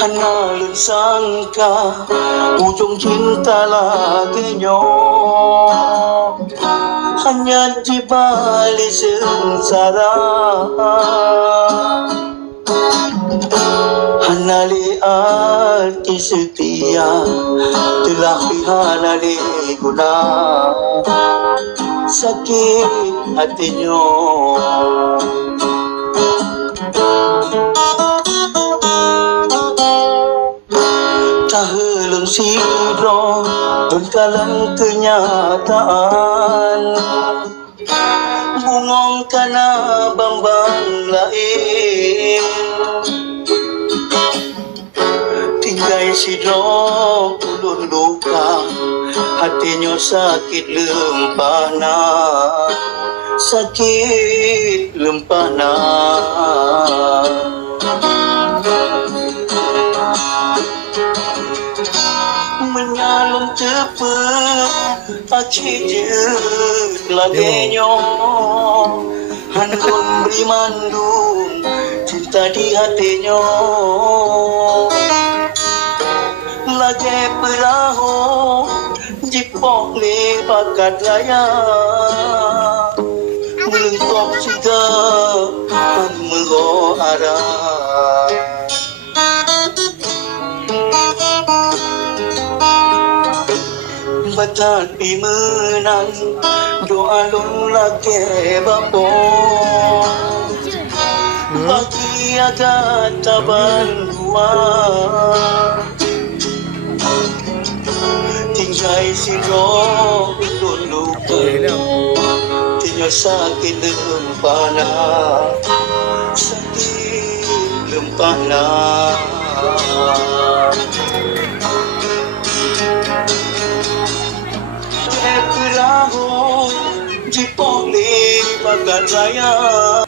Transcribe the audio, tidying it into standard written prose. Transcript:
Hanalun sangka ujung cinta laginya hanya di balik sengsara. Hanali arti setia telah hanali guna sakit hatinya. Tahelung sidro bengkalan kenyataan bungong kana bambang lain tinggai sidro ulun luka hatinya sakit lempana sakit lempana. Menyalung cepet akhir jet lagenya handun beri mandung cinta di hatinya lagi perahu jipok le bakat raya melengkap juga menggo arah. Batat pimenang doa lun laki bapo bagi agak taban dua tinggai sidro lun lupa tinggal sakit lempana sakit lempana. Perahu jipok le bagat raya